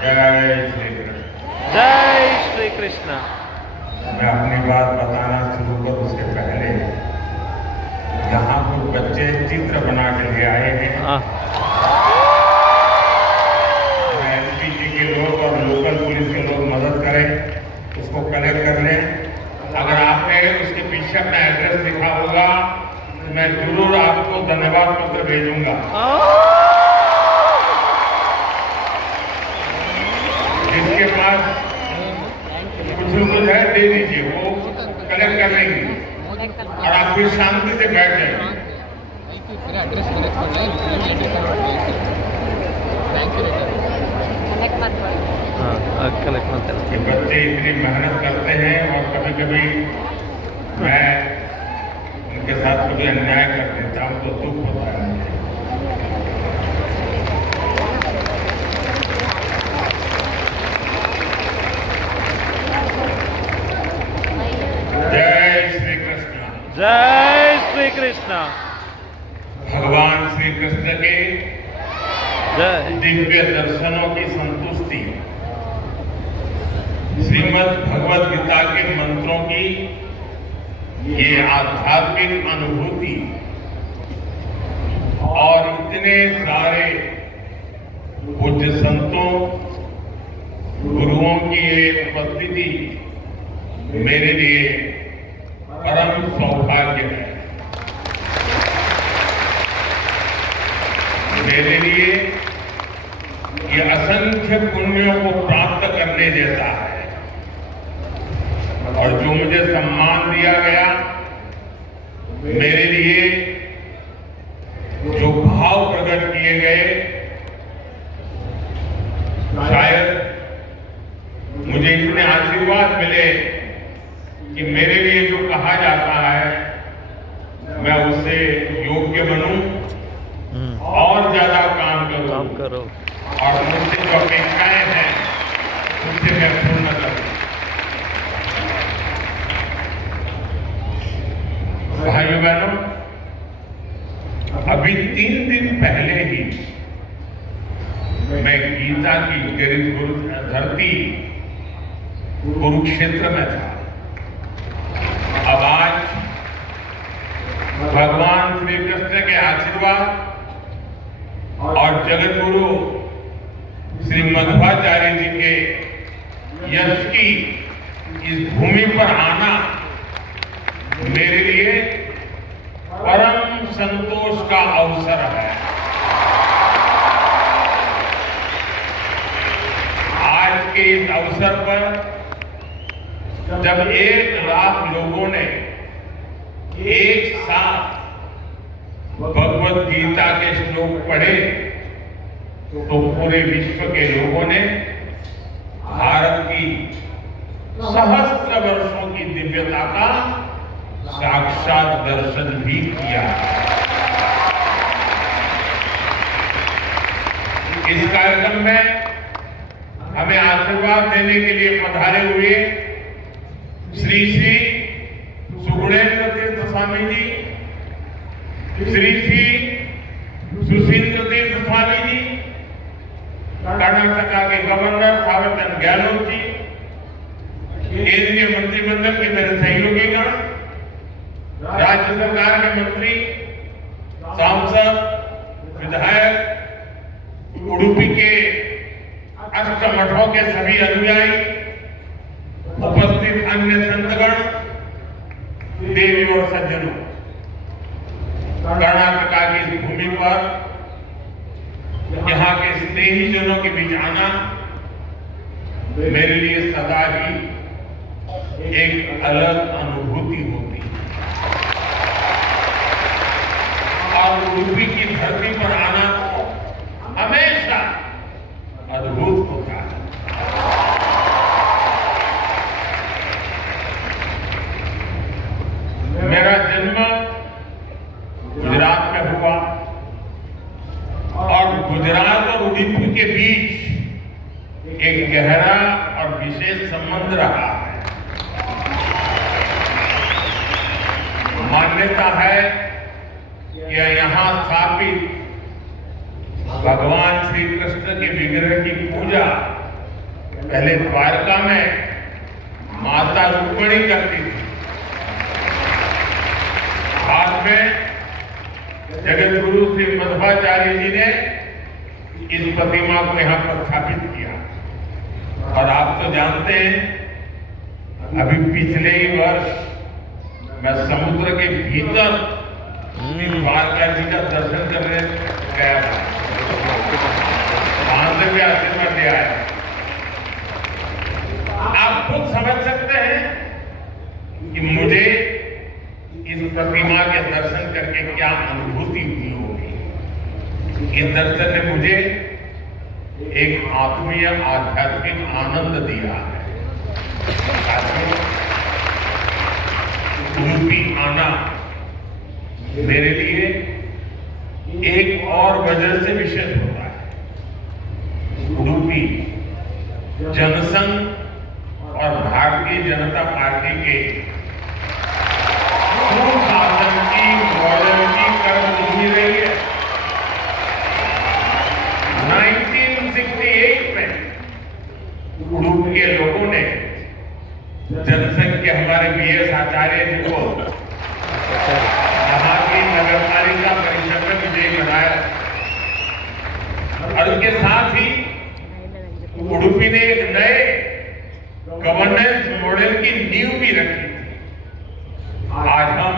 जय श्री कृष्ण। जय श्री कृष्ण। मैं अपनी बात बताना शुरू करूं उसके पहले यहाँ कुछ बच्चे चित्र बना के ले आए हैं। एलपीजी के लोग और लोकल पुलिस के लोग मदद करें, उसको कलेक्ट कर लें। अगर आपने उसके पीछे अपना एड्रेस लिखा होगा तो मैं जरूर आपको धन्यवाद पत्र भेजूंगा। जिसके पास कुछ है दे दीजिए, वो कलेक्ट कर लेंगे और आप भी शांति से बैठ जाएंगे। ये बच्चे इतनी मेहनत करते हैं और कभी कभी मैं उनके साथ कभी अन्याय कर देता हूँ तो दुख होता है मुझे। जय श्री कृष्ण। जय श्री कृष्ण। भगवान श्री कृष्ण के जय। दिव्य दर्शनों की संतुष्टि, श्रीमद् भगवद गीता के मंत्रों की ये आध्यात्मिक अनुभूति और इतने सारे पूज्य संतों गुरुओं की ये उपस्थिति मेरे लिए परम सौभाग्य है। मेरे लिए ये असंख्य पुण्यों को प्राप्त करने जैसा है। और जो मुझे सम्मान दिया गया, मेरे लिए जो भाव प्रकट किए गए, शायद मुझे इतने आशीर्वाद मिले कि मेरे लिए जो कहा जाता है मैं उससे योग्य बनूं और ज्यादा काम करूं और मुझसे जो अपेक्षाएं हैं उनसे मैं पूर्ण करूं। भाइयों बहनों, अभी 3 दिन पहले ही मैं गीता की गरीब धरती कुरुक्षेत्र में था। अब आज भगवान श्री कृष्ण के आशीर्वाद और जगत गुरु श्री मध्वाचार्य जी के यश की इस भूमि पर आना मेरे लिए परम संतोष का अवसर है। आज के इस अवसर पर जब 1 लाख लोगों ने एक साथ भगवद गीता के श्लोक पढ़े तो पूरे विश्व के लोगों ने भारत की सहस्त्र वर्षों की दिव्यता का साक्षात दर्शन भी किया। इस कार्यक्रम में हमें आशीर्वाद देने के लिए पधारे हुए श्री श्री सुगुणेन्द्र तीर्थ स्वामी जी, श्री श्री सुशील तीर्थ स्वामी जी, कर्नाटका के गवर्नर थावरचंद गहलोत जी, केंद्रीय मंत्रिमंडल के मेरे सहयोगीगण, राज्य सरकार के मंत्री, सांसद, विधायक, उडुपी के अष्टमठों के सभी अनुयायी, उपस्थित अन्य संतगण, देवी और सज्जनों, कर्नाटका की भूमि पर यहाँ के स्नेहीजनों के बीच आना मेरे लिए सदा ही एक अलग अनुभूति होती है। और उडुपी की धरती पर आना हमेशा अद्भुत होता है। मेरा जन्म गुजरात में हुआ और गुजरात और उडुपी के बीच एक गहरा और विशेष संबंध रहा है। मान्यता है कि यहाँ स्थापित भगवान श्री कृष्ण के विग्रह की पूजा पहले द्वारका में माता रुक्मिणी करती थी, बाद में जगत गुरु श्री मध्वाचार्य जी ने इस प्रतिमा को यहाँ पर स्थापित किया। और आप तो जानते हैं, अभी पिछले ही वर्ष मैं समुद्र के भीतर द्वारका जी का दर्शन करने गया था, वहां से भी आशीर्वाद दिया है। आप खुद समझ सकते हैं कि मुझे इस प्रतिमा के दर्शन करके क्या अनुभूति हुई होगी। इस दर्शन ने मुझे एक आत्मीय आध्यात्मिक आनंद दिया है। उडुपी आना मेरे लिए एक और वजह से विशेष होता है। उडुपी जनसंघ और भारतीय जनता पार्टी के शासन की मॉडल की कर्मभूमि रही है। 1968 में उडुपी के लोगों ने जनसंघ के हमारे बीएस आचार्य जी को यहाँ की नगरपालिका परिषद में विजयी बनाया और उसके साथ ही उडुपी ने एक नए गवर्नेंस मॉडल की नींव भी रखी थी। आज हम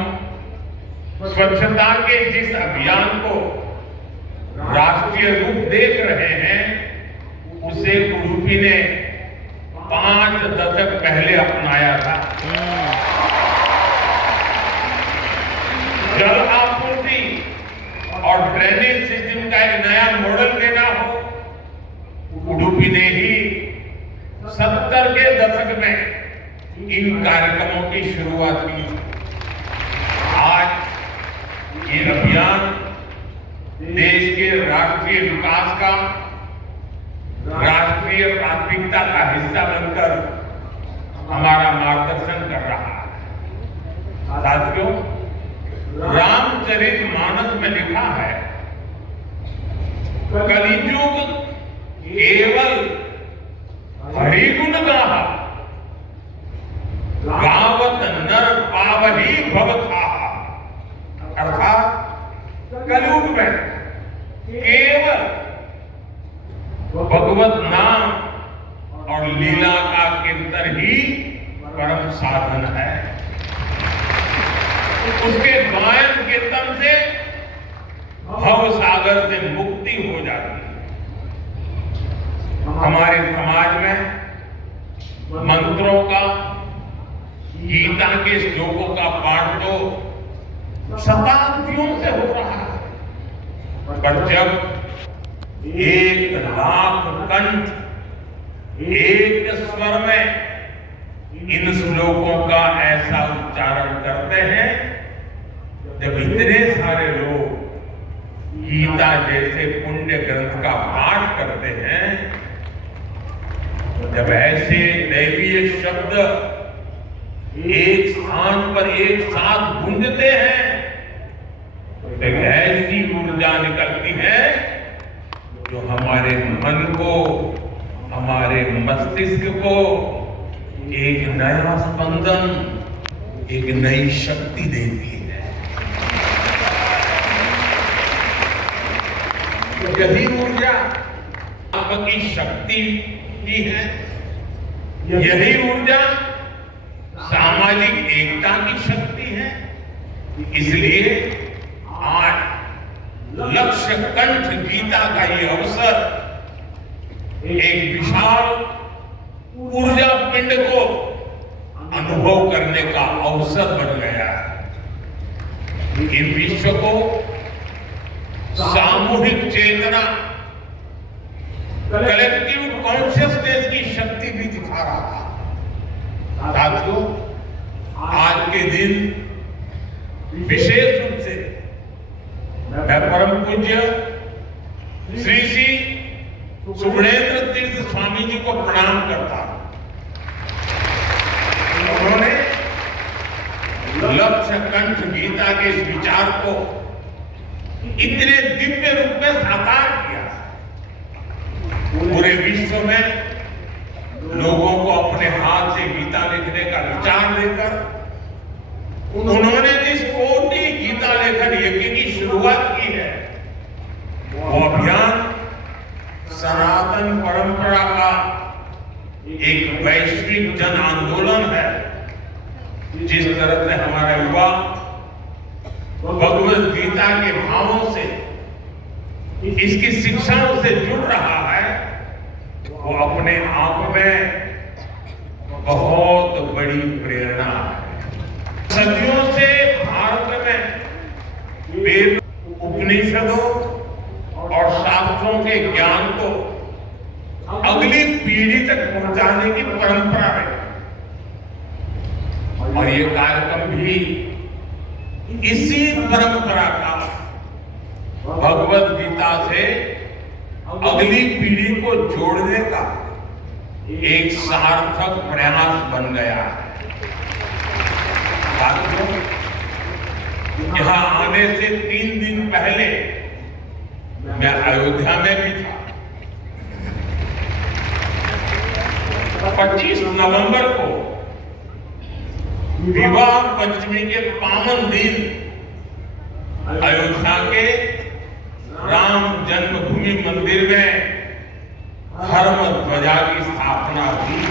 स्वच्छता के जिस अभियान को राष्ट्रीय रूप देख रहे हैं, उसे उडुपी ने 5 दशक पहले अपनाया था। जल आपूर्ति और ड्रेनेज सिस्टम का एक नया मॉडल देना हो, उडुपी ने ही 70 के दशक में इन कार्यक्रमों की शुरुआत की थी। आज ये अभियान देश के राष्ट्रीय विकास का राष्ट्रीय प्राथमिकता का हिस्सा बनकर हमारा मार्गदर्शन कर रहा है। साथियों, रामचरितमानस में लिखा है, कलियुग केवल हरिगुण गाहा, गावत नर पावही भवथा। अर्थात कलियुग में केवल भगवत नाम और लीला का कीर्तन ही परम साधन है। उसके गायन कीर्तन से भव सागर से मुक्ति हो जाती है। हमारे समाज में मंत्रों का, गीता के श्लोकों का पाठ तो शताब्दियों से हो रहा है, पर जब 1,00,000 कंठ एक स्वर में इन श्लोकों का ऐसा उच्चारण करते हैं, जब इतने सारे लोग गीता जैसे पुण्य ग्रंथ का पाठ करते हैं, जब ऐसे दैवीय शब्द एक स्थान पर एक साथ गूंजते हैं, तो एक ऐसी ऊर्जा निकलती है जो हमारे मन को, हमारे मस्तिष्क को एक नया स्पंदन, एक नई शक्ति देती है। यही ऊर्जा आपकी शक्ति की है। यही ऊर्जा सामाजिक एकता की शक्ति है। इसलिए आज लक्ष्य कंठ गीता का ये अवसर एक विशाल ऊर्जा पिंड को अनुभव करने का अवसर बन गया है। ये विश्व को सामूहिक चेतना, कलेक्टिव कॉन्शियसनेस की शक्ति भी दिखा रहा था। साथियों, आज के दिन विशेष रूप से मैं परम पूज्य श्री श्री सुगुणेंद्र तीर्थ स्वामी जी को प्रणाम करता हूं। उन्होंने लक्ष्य कंठ गीता के इस विचार को इतने दिव्य रूप में साकार किया। पूरे विश्व में लोगों को अपने हाथ से गीता लिखने का विचार देकर उन्होंने जिस कोटि गीता लेखन यज्ञ की शुरुआत की है, वो अभियान सनातन परंपरा का एक वैश्विक जन आंदोलन है। जिस तरह से हमारा युवा भगवत गीता के भावों से, इसकी शिक्षाओं से जुड़ रहा है, वो अपने आप में बहुत बड़ी प्रेरणा है। सदियों से भारत में वेद, उपनिषदों और शास्त्रों के ज्ञान को अगली पीढ़ी तक पहुंचाने की परंपरा है, और ये कार्यक्रम भी इसी परंपरा का भगवत गीता से अगली पीढ़ी को जोड़ने का एक सार्थक प्रयास बन गया है। साथियों, यहां आने से 3 दिन पहले मैं अयोध्या में भी था। 25 नवंबर को विवाह पंचमी के पावन दिन अयोध्या के राम जन्मभूमि मंदिर में धर्म ध्वजा की स्थापना हुई।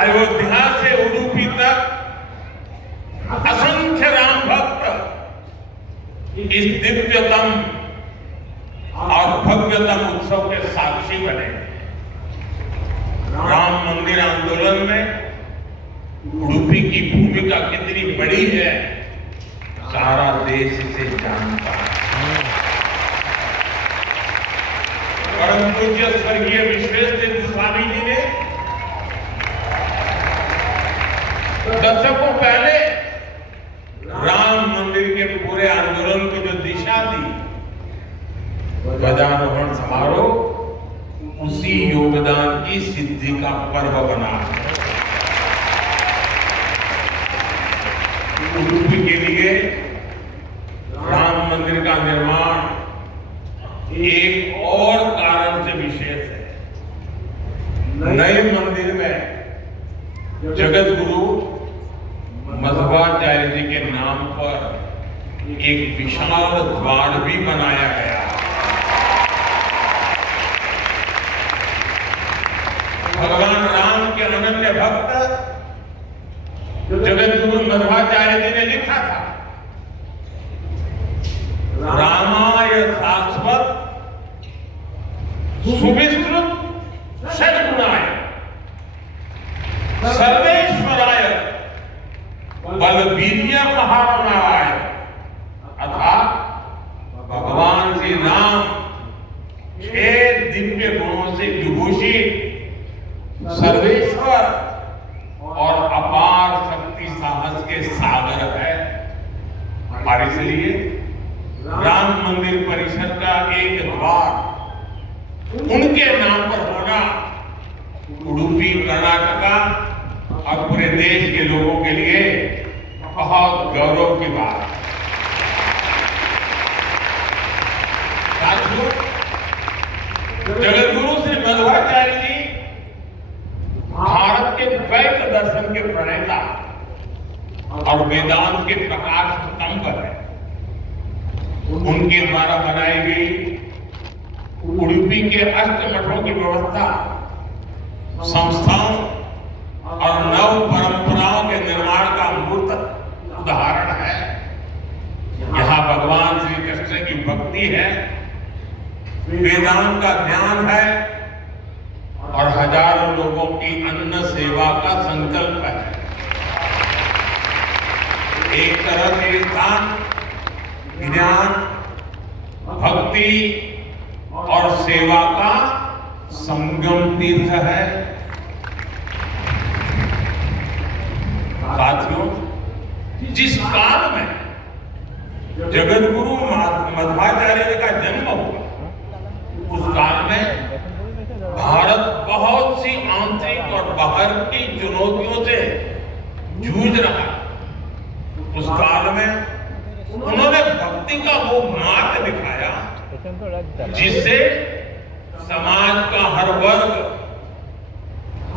अयोध्या से उडुपी तक असंख्य राम भक्त इस दिव्यतम और भव्यतम उत्सव के साक्षी बने। राम मंदिर आंदोलन में उडुपी की भूमिका कितनी बड़ी है, सारा देश इसे जानता है। परम पूज्य स्वर्गीय विश्वेश्वरैया स्वामी जी ने दशकों पहले राम मंदिर के पूरे आंदोलन को जो दिशा दी, ध्वजारोहण समारोह उसी योगदान की सिद्धि का पर्व बना। उडुपी के लिए राम मंदिर का निर्माण एक और कारण से विशेष है। नए मंदिर में जगत गुरु मध्वाचार्य जी के नाम पर एक विशाल द्वार भी बनाया गया। भगवान राम के अनन्य भक्त जगत गुरु मध्वाचार्य जी ने लिखा था, रामाय शाश्वत सुविस्तृत षड्गुणाय सर्वेश्वराय बलवीर्य महारणाय, अर्थात भगवान श्री राम 6 दिव्य गुणों से विभूषित सर्वेश्वर और अपार शक्ति साहस के सागर है। और इसलिए राम मंदिर परिसर का एक द्वार उनके नाम पर होना उडुपी, कर्नाटका और पूरे देश के लोगों के लिए बहुत गौरव की बात है। साथियों, जगत गुरु श्री मध्वाचार्य जी भारत के द्वैत दर्शन के प्रणेता और वेदांत के प्रकाश स्तंभ है। उनके द्वारा बनाई गई उडुपी के अष्टमठों की व्यवस्था, संस्थाओं और नव परंपराओं के निर्माण का मूर्त उदाहरण है। यहाँ भगवान श्री कृष्ण की भक्ति है, वेदांत का ज्ञान है और हजारों लोगों की अन्न सेवा का संकल्प है। एक तरह से स्थान ज्ञान, भक्ति और सेवा का संगम तीर्थ है। साथियों, जिस काल में जगत गुरु मध्वाचार्य का जन्म हुआ, उस काल में भारत बहुत सी आंतरिक और बाहर की चुनौतियों से जूझ रहा। उस काल में उन्होंने भक्ति का वो मार्ग दिखाया जिससे समाज का हर वर्ग,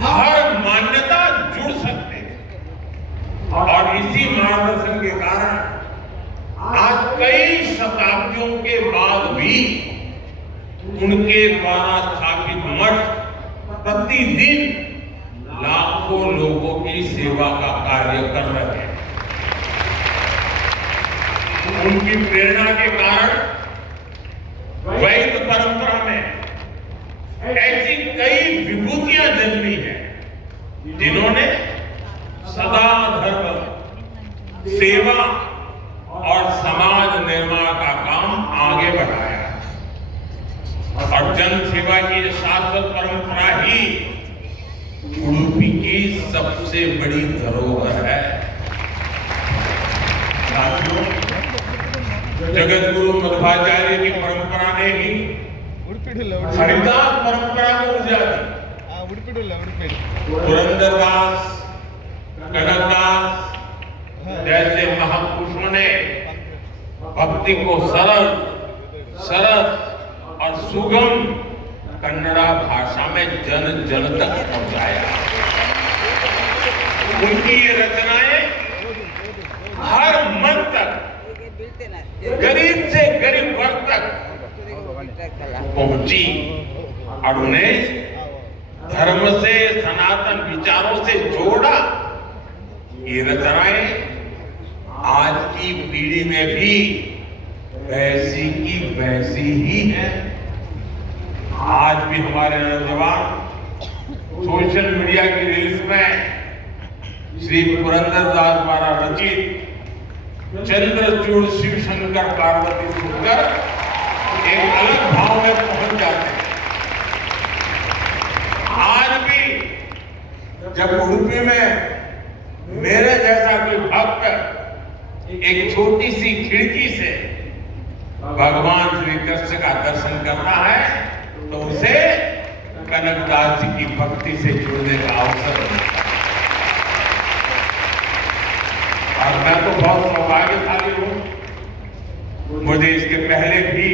हर मान्यता जुड़ सकते हैं। और इसी मार्गदर्शन के कारण आज कई शताब्दियों के बाद भी उनके द्वारा स्थापित मठ प्रतिदिन लाखों लोगों की सेवा का कार्य कर रहे हैं। उनकी प्रेरणा के कारण वैदिक परंपरा में ऐसी कई विभूतियां जन्मी हैं जिन्होंने सदा धर्म, सेवा और समाज निर्माण का काम आगे बढ़ाया। और जन सेवा की शाश्वत परंपरा ही उडुपी की सबसे बड़ी धरोहर है। साथियों, जगत गुरु मध्वाचार्य की परंपरा ने ही हरिदास परंपरा को ऊर्जा दी। पुरंदरदास, कनकदास जैसे महापुरुषों ने भक्ति को सरल और सुगम कन्नड़ा भाषा में जन जन तक पहुंचाया। उनकी ये रचनाएं हर मन तक, गरीब से गरीब वर्ग तक पहुंची और उन्हें धर्म से, सनातन विचारों से जोड़ा। ये रचनाएं आज की पीढ़ी में भी वैसी की वैसी ही है। आज भी हमारे नौजवान सोशल मीडिया की रील्स में श्री पुरंदरदास द्वारा रचित चंद्रचूड़ शिव शंकर पार्वती सुनकर एक अलग भाव में पहुंच जाते हैं। आज भी जब उडुपी में मेरे जैसा कोई भक्त एक छोटी सी खिड़की से भगवान श्री कृष्ण का दर्शन करता है तो उसे कनकदास जी की भक्ति से जुड़ने का अवसर मिलता है। और मैं तो बहुत सौभाग्यशाली हूं, मुझे इसके पहले भी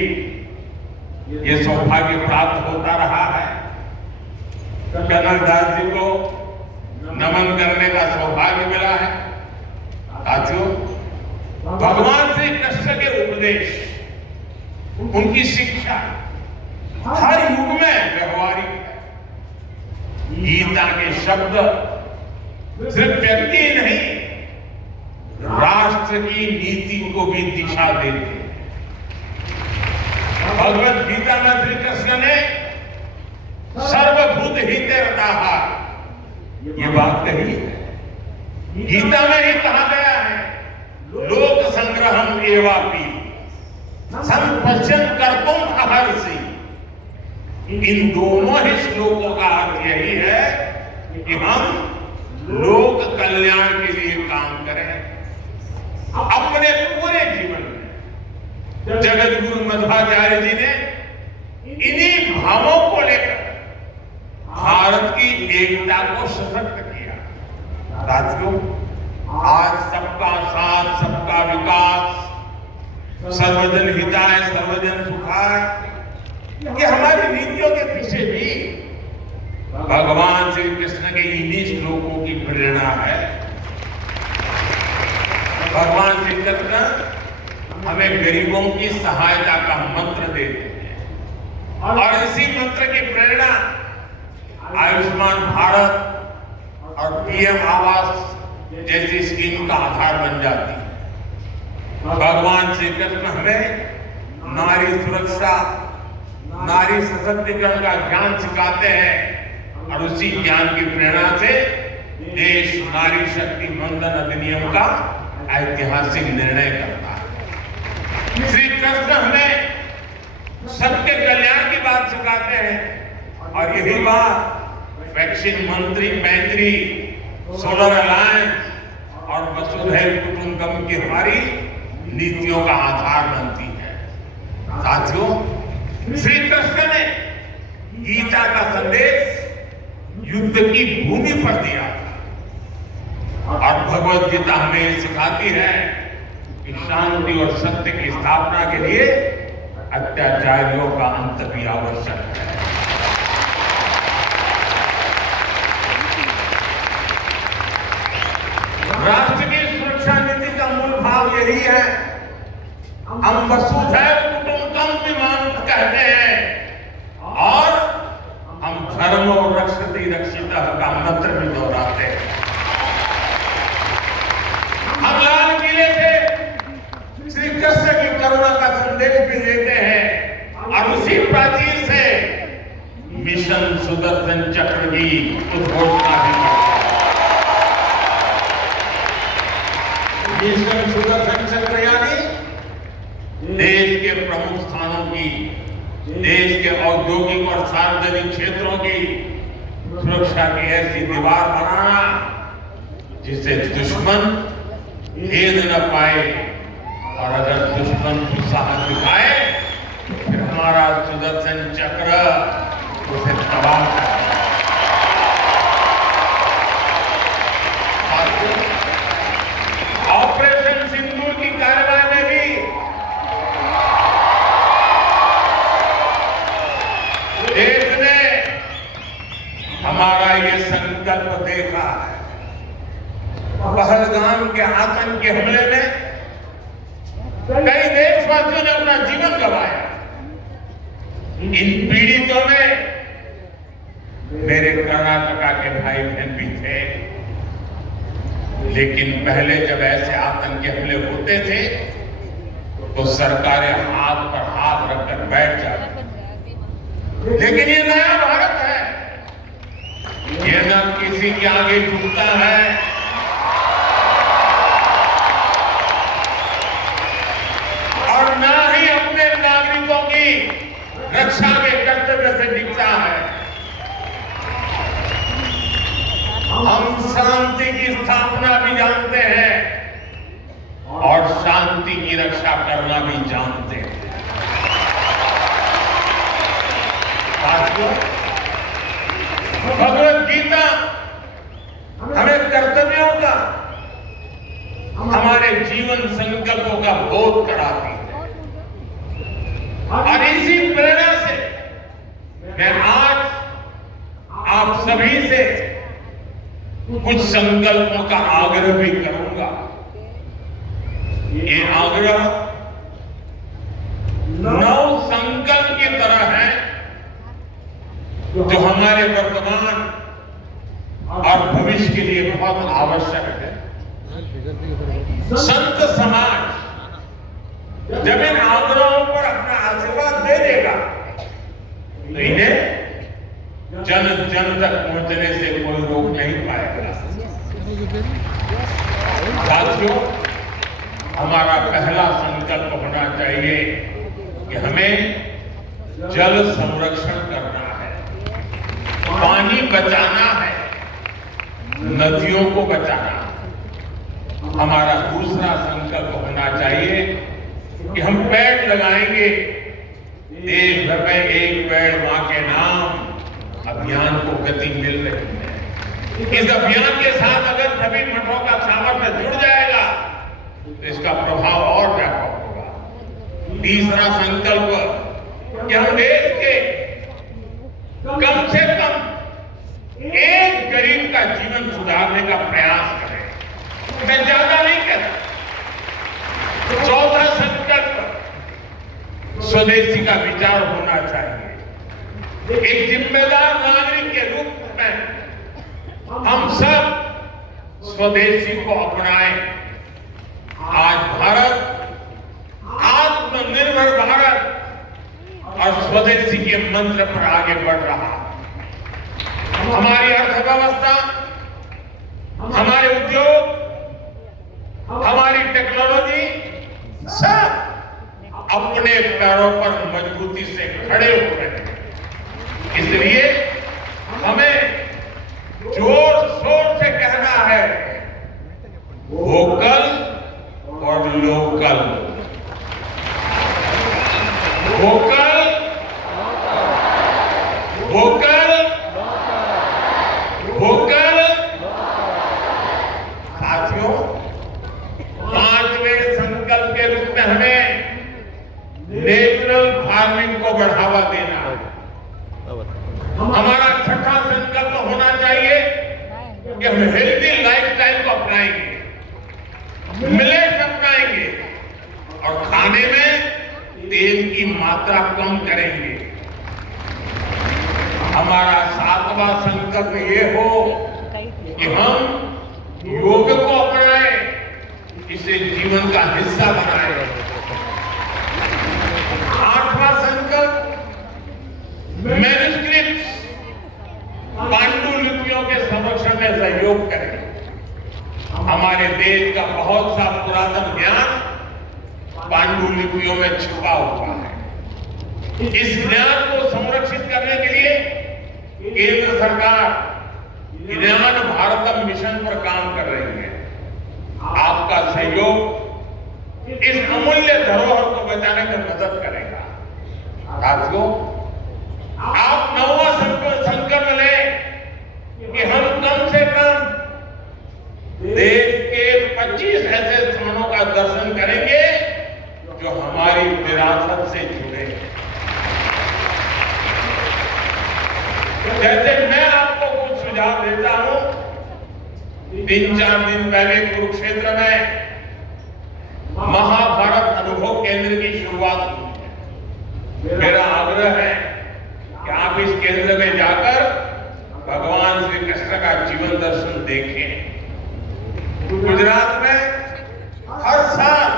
ये सौभाग्य प्राप्त होता रहा है। कनकदास जी को नमन करने का सौभाग्य मिला है। साथियों, भगवान श्री कृष्ण के उपदेश, उनकी शिक्षा हर युग में व्यवहारिक है। गीता के शब्द सिर्फ व्यक्ति ही नहीं, राष्ट्र की नीति को भी दिशा देते हैं। भगवत गीता में श्री कृष्ण ने सर्वभूत हिते रताः ये बात कही है। गीता में ही कहा गया है, लोक संग्रहम एवापि संपश्यन् कर्तुम् अर्हसि। इन दोनों ही श्लोकों का अर्थ यही है कि हम लोक कल्याण के लिए काम करें। अपने पूरे जीवन में जगत गुरु मध्वाचार्य जी ने इन्हीं भावों को लेकर भारत की एकता को सशक्त किया। साथियों, आज सबका साथ, सबका विकास, सर्वजन हिताय सर्वजन सुखाय, ये हमारी नीतियों के पीछे भी भगवान श्री कृष्ण के इन्हीं श्लोकों की प्रेरणा है। भगवान श्री कृष्ण हमें गरीबों की सहायता का मंत्र देते हैं और इसी मंत्र की प्रेरणा आयुष्मान भारत और पीएम आवास जैसी स्कीम का आधार बन जाती है। भगवान श्री कृष्ण हमें नारी सुरक्षा, नारी सशक्तिकरण का ज्ञान सिखाते हैं और उसी ज्ञान की प्रेरणा से देश नारी शक्ति मंदन अधिनियम का ऐतिहासिक निर्णय करता है। श्री कृष्ण हमें सबके कल्याण की बात सिखाते हैं और यही बात वैक्सीन मंत्री मैत्री, सोलर अलायंस और वसुधैव कुटुंबकम की हमारी नीतियों का आधार बनती है। साथियों, श्री कृष्ण ने गीता का संदेश युद्ध की भूमि पर दिया था। और भगवत गीता हमें ये सिखाती है कि शांति और सत्य की स्थापना के लिए अत्याचारियों का अंत भी आवश्यक है। राष्ट्र की सुरक्षा नीति का मूल भाव यही है। हम वसुधैव कुटुंबकम कहते हैं और हम धर्म और रक्षति रक्षितः का मंत्र भी दोहराते हैं। हम लाल किले से श्री कृष्ण की करुणा का संदेश भी देते हैं और उसी प्राचीर से मिशन सुदर्शन चक्र की उद्घोषणा भी करते हैं। मिशन सुदर्शन चक्र यानी देश के प्रमुख स्थानों की, देश के औद्योगिक और सार्वजनिक क्षेत्रों की सुरक्षा की ऐसी दीवार बनाना जिसे दुश्मन भेद न पाए, और अगर दुश्मन दुस्साहस दिखाए फिर हमारा सुदर्शन चक्र उसे तबाह कर। ऑपरेशन सिंदूर की कार्रवाई में भी देश ने हमारा ये संकल्प देखा है। पहलगाम के आतंकी हमले में कई देशवासियों ने अपना जीवन गंवाया। इन पीड़ितों में मेरे कर्नाटका के भाई बहन भी थे, लेकिन पहले जब ऐसे आतंकी हमले होते थे तो सरकारें हाथ पर हाथ रखकर बैठ जाती। लेकिन ये नया भारत है, ये न किसी के आगे झुकता है और न ही अपने नागरिकों की रक्षा के कर्तव्य से डिगता है। हम शांति की स्थापना भी जानते हैं और शांति की रक्षा करना भी जानते हैं। साथियों, भगवत गीता हमें कर्तव्यों का, हमारे जीवन संकल्पों का बोध कराती है और इसी प्रेरणा से मैं आज आप सभी से कुछ संकल्पों का आग्रह भी करूंगा। ये आग्रह नव संकल्प की तरह है जो हमारे वर्तमान और भविष्य के लिए बहुत आवश्यक है। संत समाज जब इन आग्रहों पर अपना आशीर्वाद दे देगा तो इन्हें जन जन तक पहुंचने से कोई रोक नहीं पाएगा। साथियों, हमारा पहला संकल्प होना चाहिए कि हमें जल संरक्षण करना है, पानी बचाना है, नदियों को बचाना है। हमारा दूसरा संकल्प होना चाहिए कि हम पेड़ लगाएंगे। देश भर में एक पेड़ मां के नाम अभियान को गति मिल रही है। इस अभियान के साथ अगर सभी मठों का सामर्थ्य जुड़ जाएगा तो इसका प्रभाव और व्यापक होगा। तीसरा संकल्प कि हम देश के कम से कम एक गरीब का जीवन सुधारने का प्रयास करें। मैं ज्यादा नहीं कहता। चौथा संकल्प स्वदेशी का विचार होना चाहिए। एक जिम्मेदार नागरिक के रूप में हम सब स्वदेशी को अपनाएं। आज भारत आत्मनिर्भर भारत और स्वदेशी के मंत्र पर आगे बढ़ रहा है। हमारी अर्थव्यवस्था, हमारे उद्योग, हमारी टेक्नोलॉजी सब अपने पैरों पर मजबूती से खड़े हो रहे हैं। इसलिए हमें जोर शोर से कहना है, वोकल और लोकल। Vocal vocal vocal. और खाने में तेल की मात्रा कम करेंगे। हमारा 7वां संकल्प ये हो कि हम योग को अपनाएं, इसे जीवन का हिस्सा बनाएं। 8वां संकल्प मैन्युस्क्रिप्ट्स, पांडुलिपियों के संरक्षण में सहयोग करें। हमारे देश का बहुत सा पुरातन ज्ञान पांडुलिपियों में छुपा हुआ है। इस ज्ञान को संरक्षित करने के लिए केंद्र सरकार ज्ञान भारतम मिशन पर काम कर रही है। आपका सहयोग इस अमूल्य धरोहर को बचाने में मदद करेगा। साथियों, आप 9वां संकल्प लें कि हम कम से कम देश के 25 ऐसे स्थानों का दर्शन करेंगे जो हमारी विरासत से जुड़े हैं। जैसे मैं आपको कुछ सुझाव देता हूं, 3-4 दिन पहले कुरुक्षेत्र में महाभारत अनुभव केंद्र की शुरुआत हुई है। मेरा आग्रह है कि आप इस केंद्र में जाकर भगवान श्री कृष्ण का जीवन दर्शन देखें। गुजरात में हर साल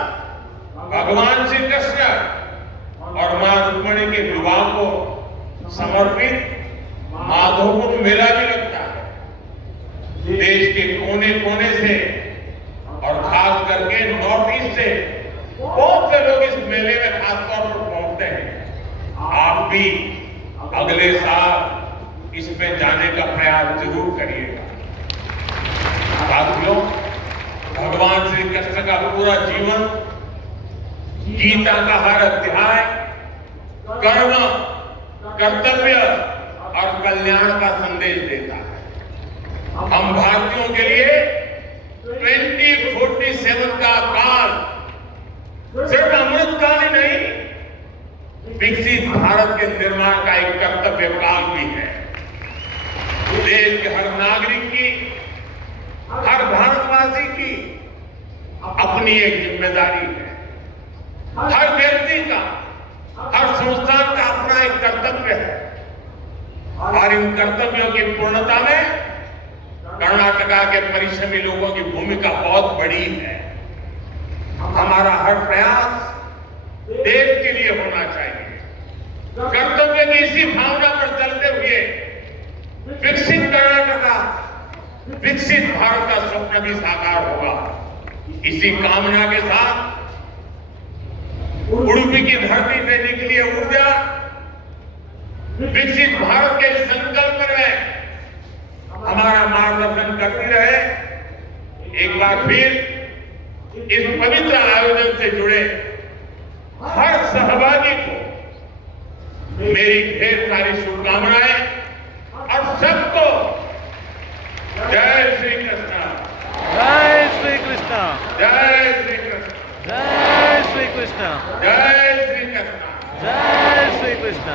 भगवान श्री कृष्ण और मां रुक्मिणी के विवाह को समर्पित माधवपुर मेला भी लगता है। देश के कोने कोने से और खास करके नॉर्थ ईस्ट से बहुत से लोग इस मेले में खासतौर पर पहुंचते हैं। आप भी अगले साल इसमें जाने का प्रयास जरूर करिएगा। साथियों, भगवान श्री कृष्ण का पूरा जीवन, गीता का हर अध्याय कर्म, कर्तव्य और कल्याण का संदेश देता है। हम भारतीयों के लिए 2047 का काल सिर्फ अमृत काल ही नहीं, विकसित भारत के निर्माण का एक कर्तव्य काल भी है। देश के हर नागरिक की, हर भारतवासी की अपनी एक जिम्मेदारी है। हर व्यक्ति का, हर संस्थान का अपना एक कर्तव्य है और इन कर्तव्यों की पूर्णता में कर्नाटका के परिश्रमी लोगों की भूमिका बहुत बड़ी है। हमारा हर प्रयास देश के लिए होना चाहिए। कर्तव्य की इसी भावना पर चलते हुए विकसित कर्नाटका, विकसित भारत का स्वप्न भी साकार होगा। इसी कामना के साथ उडुपी की धरती से निकली ऊर्जा विकसित भारत के संकल्प में हमारा मार्गदर्शन करती रहे। एक बार फिर इस पवित्र आयोजन से जुड़े हर सहभागी को मेरी ढेर सारी शुभकामनाएं और सबको जय श्री कृष्ण, जय श्री कृष्ण, जय श्री कृष्ण, जय श्री कृष्ण, जय श्री कृष्ण, जय श्री कृष्ण।